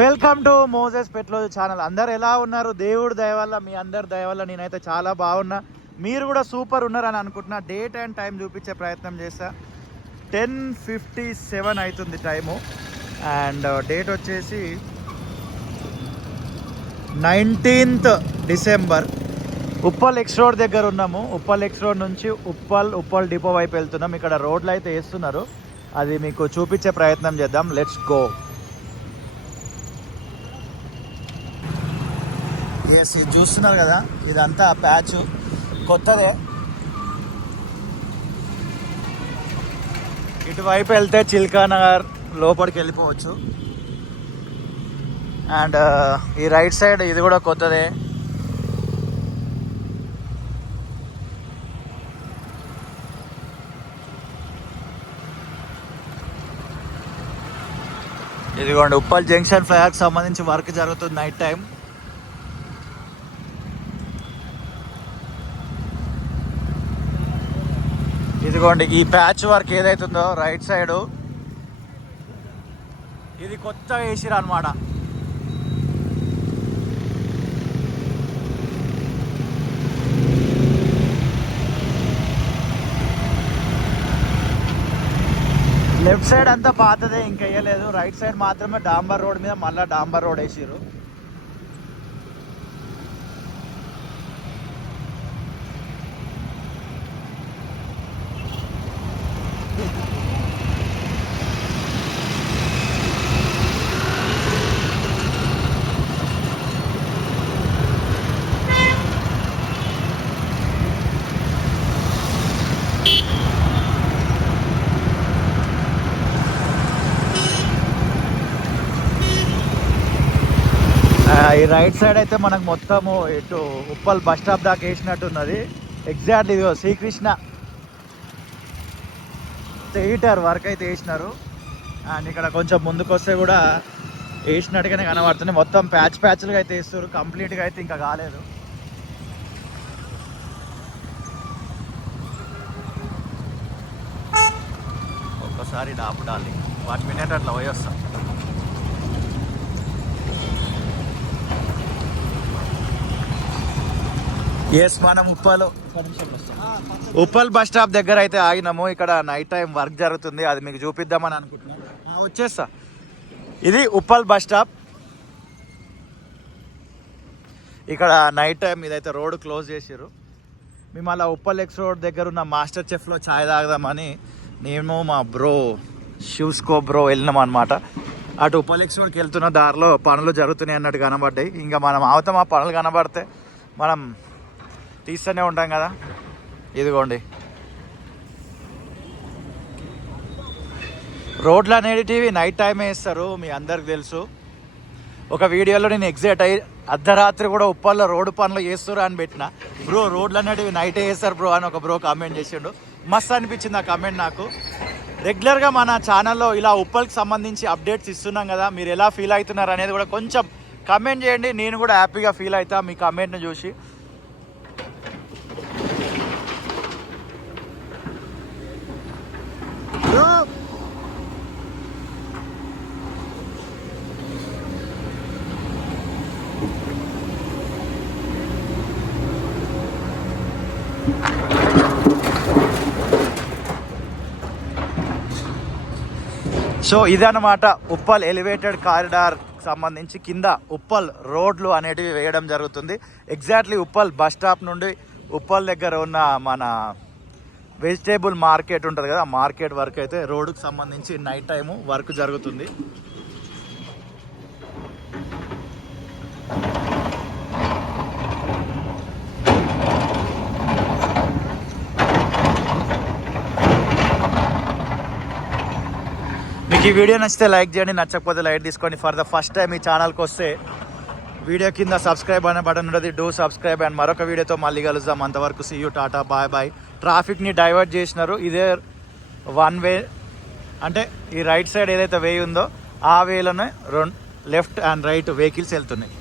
Welcome to Moses petrol channel. అందరు ఎలా ఉన్నారు? దేవుడి దయ వల్ల, మీ అందరి దయ వల్ల నేనైతే చాలా బాగున్నా. మీరు కూడా సూపర్ ఉన్నారని అనుకుంటున్నా. డేట్ అండ్ టైం చూపించే ప్రయత్నం చేస్తా. 10:57 అవుతుంది టైము. అండ్ డేట్ వచ్చేసి 19th December. Uppal X road దగ్గర ఉన్నాము. ఉప్పల్ ఎక్స్ రోడ్ నుంచి ఉప్పల్ డిపో వైపు వెళ్తున్నాం. ఇక్కడ రోడ్లు అయితే వేస్తున్నారు, అది మీకు చూపించే ప్రయత్నం చేద్దాం. Let's go. ఎస్, ఇది చూస్తున్నారు కదా, ఇదంతా ప్యాచ్ కొత్తదే. ఇటువైపు వెళ్తే చిల్కా నగర్ లోపలికి వెళ్ళిపోవచ్చు. అండ్ ఈ రైట్ సైడ్ ఇది కూడా కొత్తదే. ఇదిగోండి, ఉప్పల్ జంక్షన్ ఫ్లైకి సంబంధించి వర్క్ జరుగుతుంది నైట్ టైం. ఇదిగోండి, ఈ ప్యాచ్ వర్క్ ఏదైతుందో రైట్ సైడు, ఇది కొత్తగా వేసిరు అనమాట. లెఫ్ట్ సైడ్ అంతా పాతదే, ఇంకా వేయలేదు. రైట్ సైడ్ మాత్రమే డాంబర్ రోడ్ మీద మళ్ళీ డాంబర్ రోడ్ వేసిరు. ఈ రైట్ సైడ్ అయితే మనకు మొత్తము ఇటు ఉప్పల్ బస్ స్టాప్ దాకా వేసినట్టున్నది. ఎగ్జాక్ట్లీ ఇదిగో శ్రీకృష్ణ థియేటర్ వర్క్ అయితే వేసినారు. అండ్ ఇక్కడ కొంచెం ముందుకు వస్తే కూడా వేసినట్టుగానే కనబడుతుంది. మొత్తం ప్యాచ్లుగా అయితే వేస్తారు, కంప్లీట్గా అయితే ఇంకా కాలేదు. ఒక్కసారి డాపు డాలి 1 minute అట్లా పోయి వస్తాం. ఎస్, మనం ఉప్పల్ బస్ స్టాప్ దగ్గర అయితే ఆగినాము. ఇక్కడ నైట్ టైం వర్క్ జరుగుతుంది, అది మీకు చూపిద్దామని అనుకుంటున్నాను. వచ్చేస్తా. ఇది ఉప్పల్ బస్ స్టాప్. ఇక్కడ నైట్ టైం ఇదైతే రోడ్ క్లోజ్ చేసారు. మేము అలా ఉప్పల్ ఎక్స్ రోడ్ దగ్గర ఉన్న మాస్టర్ చెఫ్లో ఛాయ్ తాగదామని నేను మా బ్రో షూస్కో బ్రో వెళ్ళినాం అనమాట. అటు ఉప్పల్ ఎక్స్ రోడ్కి వెళ్తున్న దారిలో పనులు జరుగుతున్నాయి అన్నట్టు కనబడ్డాయి. ఇంకా మనం అవతాం, ఆ పనులు కనబడితే మనం తీస్తూనే ఉంటాం కదా. ఇదిగోండి, రోడ్లు అనేటివి నైట్ టైమే వేస్తారు, మీ అందరికి తెలుసు. ఒక వీడియోలో నేను ఎగ్జైట్ అయ్యి అర్ధరాత్రి కూడా ఉప్పల్లో రోడ్డు పనులు చేస్తారు అని పెట్టిన. బ్రో, రోడ్లు అనేటివి నైటే వేస్తారు బ్రో అని ఒక బ్రో కామెంట్ చేసిండు. మస్తు అనిపించింది ఆ కామెంట్ నాకు. రెగ్యులర్గా మన ఛానల్లో ఇలా ఉప్పల్కి సంబంధించి అప్డేట్స్ ఇస్తున్నాం కదా, మీరు ఎలా ఫీల్ అవుతున్నారు అనేది కూడా కొంచెం కామెంట్ చేయండి. నేను కూడా హ్యాపీగా ఫీల్ అవుతా మీ కామెంట్ని చూసి. సో ఇదన్నమాట ఉప్పల్ ఎలివేటెడ్ కారిడార్ సంబంధించి కింద ఉప్పల్ రోడ్లు అనేటివి వేయడం జరుగుతుంది. ఎగ్జాక్ట్లీ ఉప్పల్ బస్ స్టాప్ నుండి ఉప్పల్ దగ్గర ఉన్న మన వెజిటేబుల్ మార్కెట్ ఉంటుంది కదా, ఆ మార్కెట్ వరకు అయితే రోడ్డుకు సంబంధించి నైట్ టైము వర్క్ జరుగుతుంది. మీకు ఈ వీడియో నచ్చితే లైక్ చేయండి, నచ్చకపోతే లైక్ తీసుకోండి. ఫర్ ద ఫస్ట్ టైం ఈ ఛానల్కి వస్తే వీడియో కింద సబ్స్క్రైబ్ అనే బటన్ ఉంటుంది, డూ సబ్స్క్రైబ్. అండ్ మరొక వీడియోతో మళ్ళీ కలుద్దాం. అంతవరకు సీ యూ, టాటా, బాయ్ బాయ్. ట్రాఫిక్ని డైవర్ట్ చేసినారు. ఇదే 1 వే, అంటే ఈ రైట్ సైడ్ ఏదైతే వే ఉందో ఆ వేలోనే లెఫ్ట్ అండ్ రైట్ వెహికల్స్ వెళ్తున్నాయి.